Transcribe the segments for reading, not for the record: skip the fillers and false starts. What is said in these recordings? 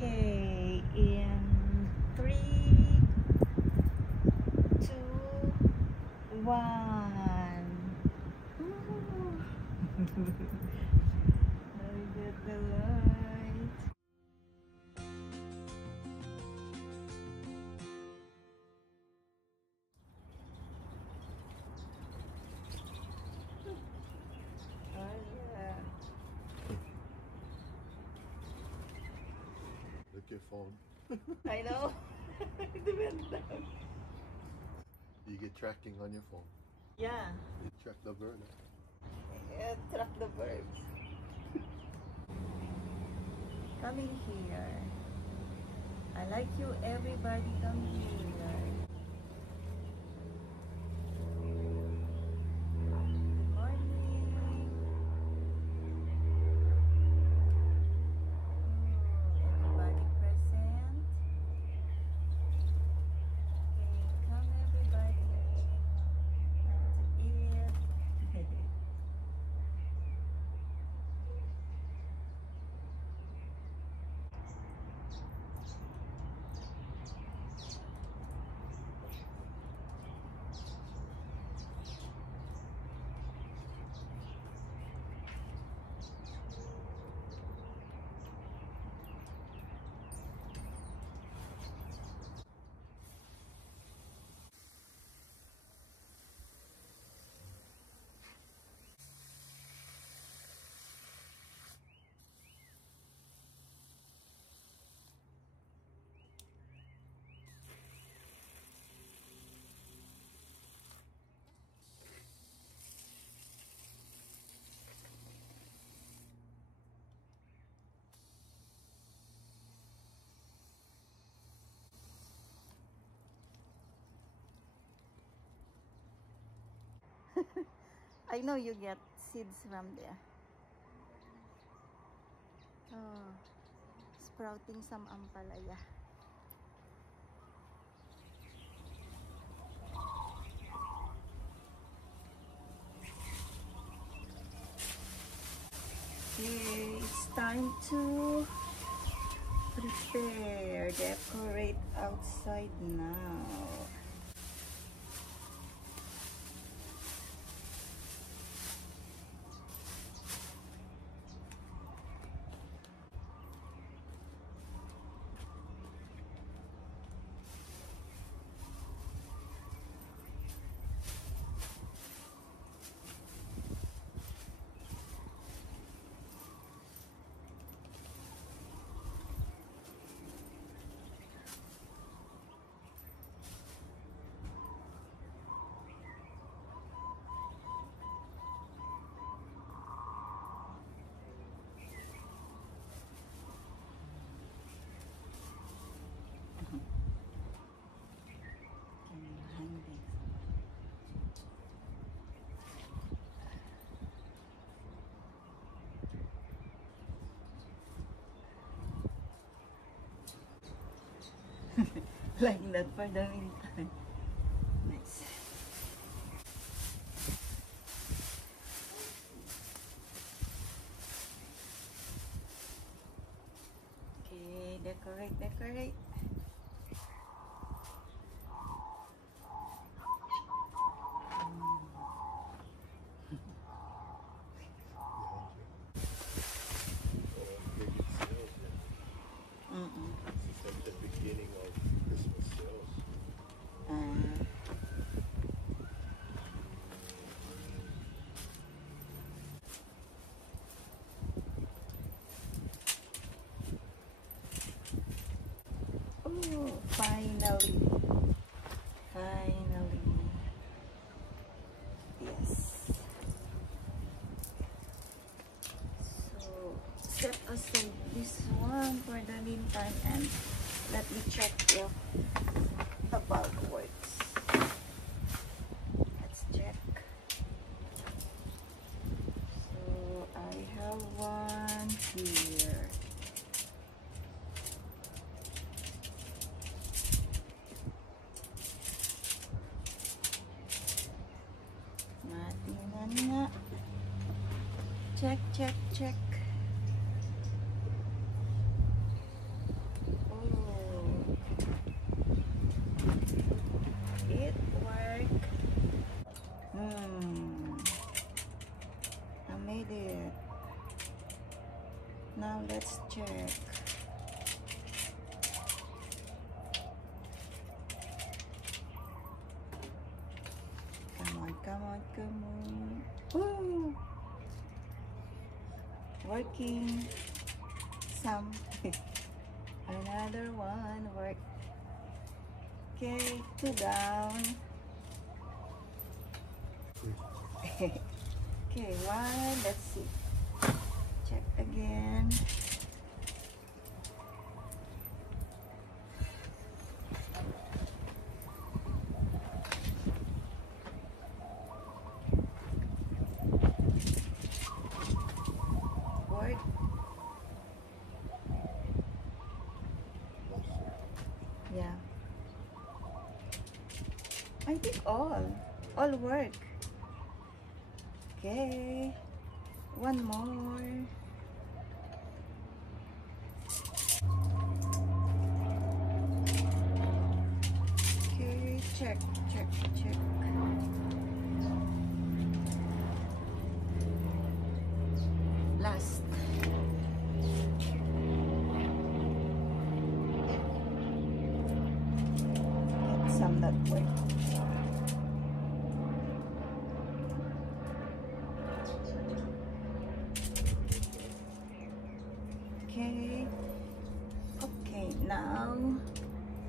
Okay, in 3, 2, 1. Now we get the light. Oh yeah. Look your phone. I know. You get tracking on your phone. Yeah. You track the bird. Yeah, track the birds. Coming here. I like you, everybody. Come here. Morning. Everybody present. Okay, come everybody. Time to eat. I know you get seeds from there. Oh, sprouting some ampalaya. Okay, it's time to prepare, decorate outside now. Like that for the meantime. Nice. Okay, decorate. This is like the beginning of Christmas sales. Oh, finally. Yes. So, set aside this one for the meantime and let me check if the bulb works. Let's check. So, I have one here. Tingnan nga. Check. let's check. Come on, come on, come on. Woo! Working. Some. Another one work. Okay, 2 down. Okay, 1. Let's see. Check again. Work. Yeah. I think all work. Okay. 1 more. Okay, check. Last. Get some that work. Okay, now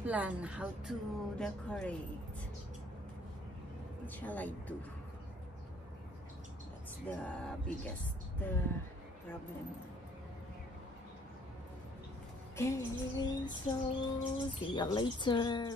plan how to decorate. What shall I do? That's the biggest problem. Okay, so see you later.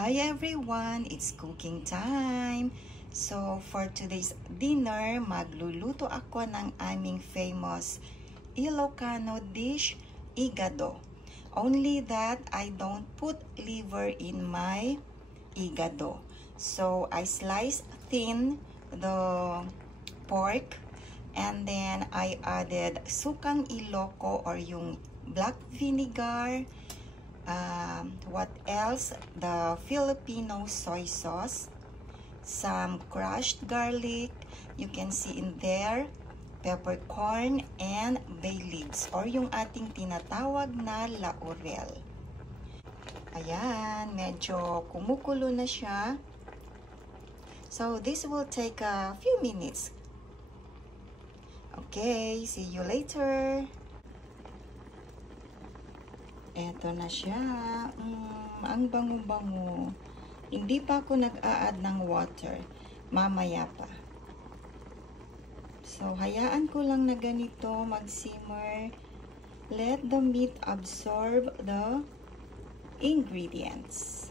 Hi everyone, it's cooking time. So for today's dinner, magluluto ako ng aming famous Ilocano dish, igado. Only that I don't put liver in my igado. So I slice thin the pork and then I added sukang Iloco or yung black vinegar. What else? The Filipino soy sauce, some crushed garlic, you can see in there, peppercorn, and bay leaves or yung ating tinatawag na laurel. Ayan, medyo kumukulo na siya. So this will take a few minutes. Okay, see you later. Eto na siya. Ang bango-bango. Hindi pa ako nag-a-add ng water. Mamaya pa. So, hayaan ko lang na ganito mag-simmer. Let the meat absorb the ingredients.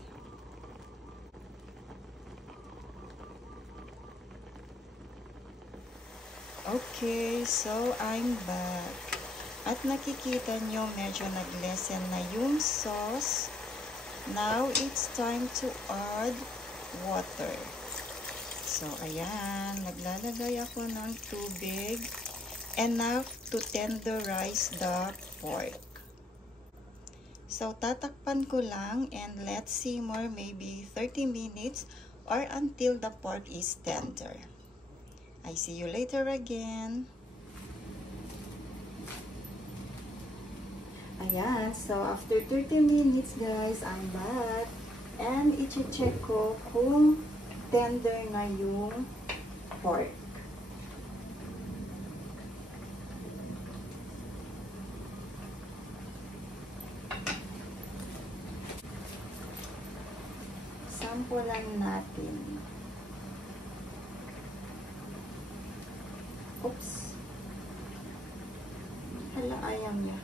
Okay, so I'm back. At nakikita nyo, medyo nag-lessen na yung sauce. Now, it's time to add water. So, ayan. Naglalagay ako ng tubig. Enough to tenderize the pork. So, tatakpan ko lang and let's simmer maybe 30 minutes or until the pork is tender. I see you later again. Ayan, so after 30 minutes guys, I'm back. And i-check ko kung tender na yung pork. Sampulan natin. Oops. Hala, ayaw niya.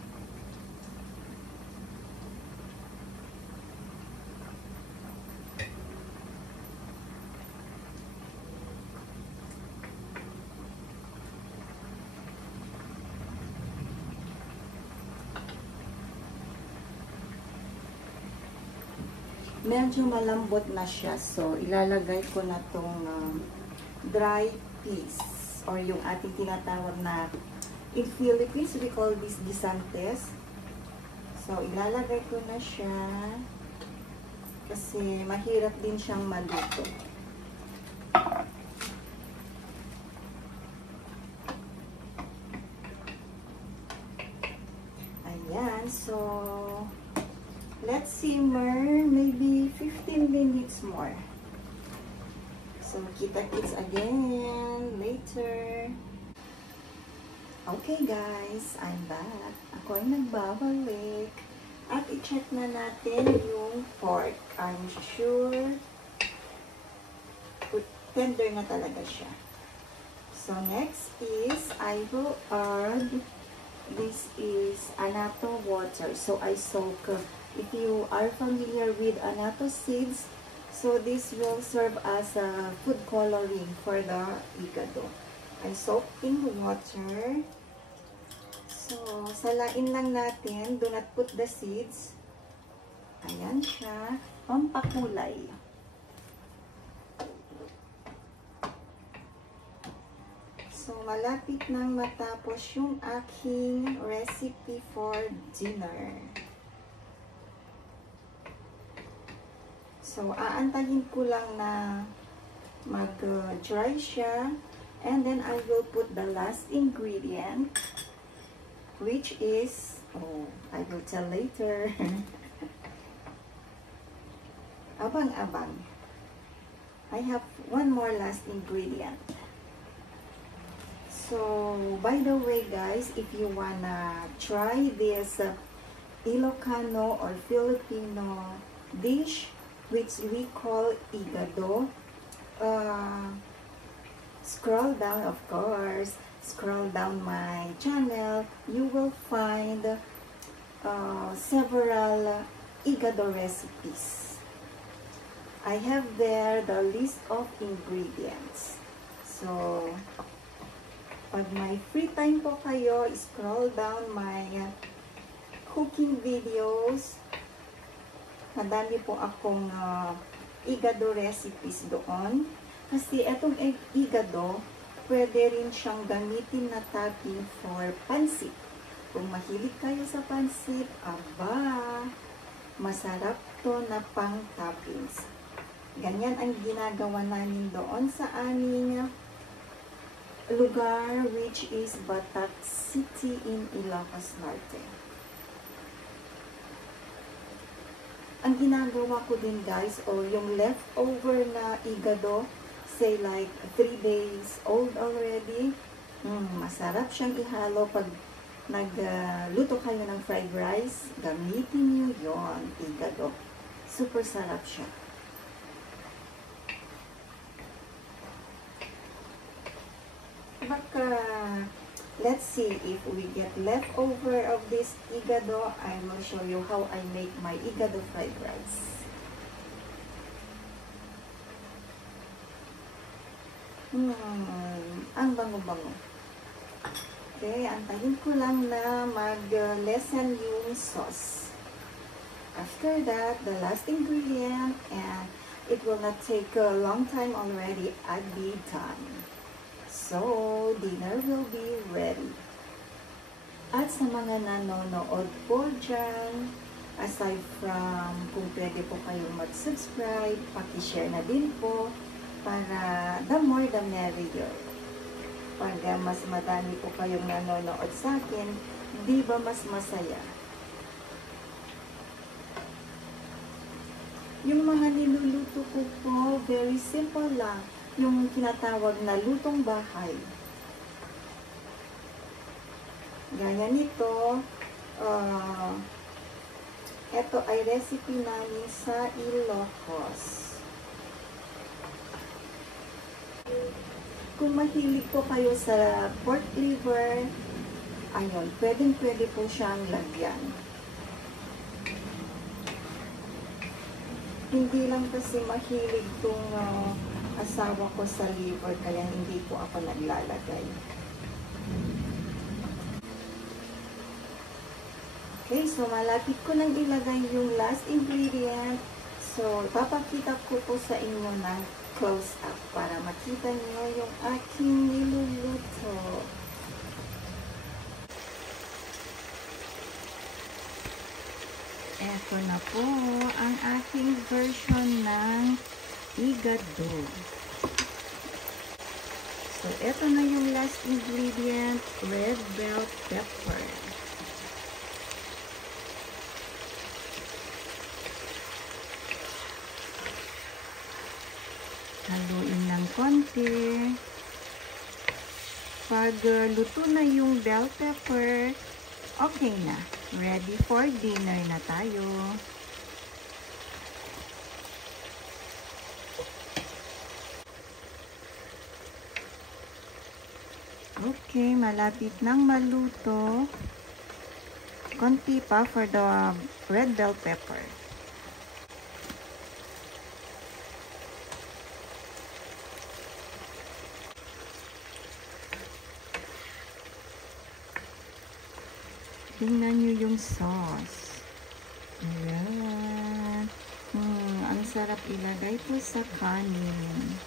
Medyo malambot na siya. So, ilalagay ko na tong dry peas or yung ating tinatawag na in Philippines, we call this gisantes. So, ilalagay ko na siya kasi mahirap din siyang maluto. Ayan. So, let's simmer maybe 15 minutes more. So, kita-kits again later. Okay guys, I'm back. Ako ay nagbabalik. At i-check na natin yung pork. I'm sure tender na talaga siya. So, next is I will add, this is annatto water. So, I soak. If you are familiar with annatto seeds, so this will serve as a food coloring for the igado. I soak in water. So, salain lang natin. Do not put the seeds. Ayan siya. Pampakulay. So, malapit nang matapos yung aking recipe for dinner. So, aantayin ko lang na mag-dry siya. And then, I will put the last ingredient, which is, oh, I will tell later. Abang-abang. I have one more last ingredient. So, by the way guys, if you wanna try this Ilocano or Filipino dish, which we call igado, scroll down, of course, scroll down my channel, you will find several igado recipes. I have there the list of ingredients. So, pag may free time po kayo, scroll down my cooking videos. Madami po akong igado recipes doon. Kasi itong igado, pwede rin siyang gamitin na topping for pansit. Kung mahilig kayo sa pansit, aba, masarap to na pang toppings. Ganyan ang ginagawa namin doon sa aming lugar, which is Batak City in Ilocos Norte. Ang ginagawa ko din guys, o yung leftover na igado, say like 3 days old already, masarap siyang ihalo pag nagluto kayo ng fried rice, gamitin nyo yon, igado. Super sarap siya. Baka, let's see if we get leftover of this igado. I will show you how I make my igado fried rice. Ang bango-bango. Okay, antayin ko lang na mag-lessen yung sauce. After that, the last ingredient, and it will not take a long time already, I'll be done. So, dinner will be ready. At sa mga nanonood po dyan, aside from kung pwede po kayong mag-subscribe, paki-share na din po para the more the merrier. Pag mas madami po kayong nanonood sa akin, di ba mas masaya? Yung mga niluluto ko po, very simple lang. Yung tinatawag na lutong bahay. Gaya nito, ito ay recipe namin sa Ilocos. Kung mahilig po kayo sa pork liver, ayun, pwedeng-pwede po siyang lagyan. Hindi lang kasi mahilig tong asawa ko sa liver, kaya hindi po ako naglalagay. Okay, so malapit ko nang ilagay yung last ingredient. So, papakita ko po sa inyo ng close up para makita niyo yung aking niluluto. Ito na po ang aking version ng igado. So, ito na yung last ingredient, red bell pepper. Haluin ng konti. Pag luto na yung bell pepper, okay na. Ready for dinner na tayo. Okay, malapit nang maluto. Konti pa for the red bell pepper. Tingnan nyo yung sauce. Ayan. Ang sarap ilagay po sa kanin.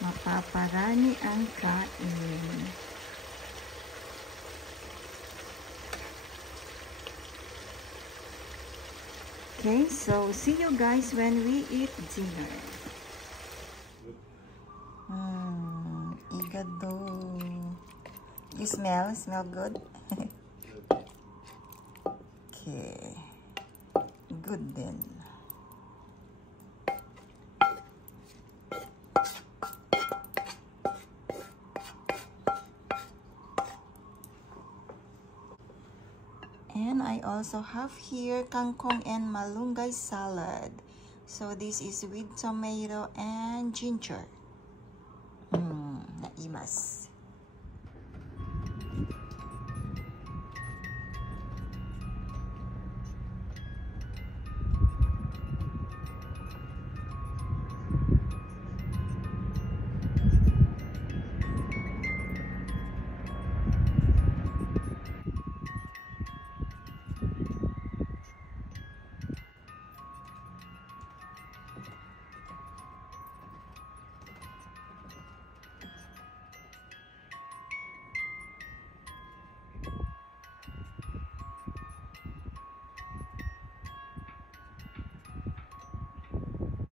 Mapaparami ang kain. Okay, so see you guys when we eat dinner. Igado. You smell good? Okay. Good then. And I also have here kangkong and malunggay salad. So this is with tomato and ginger. Naimas.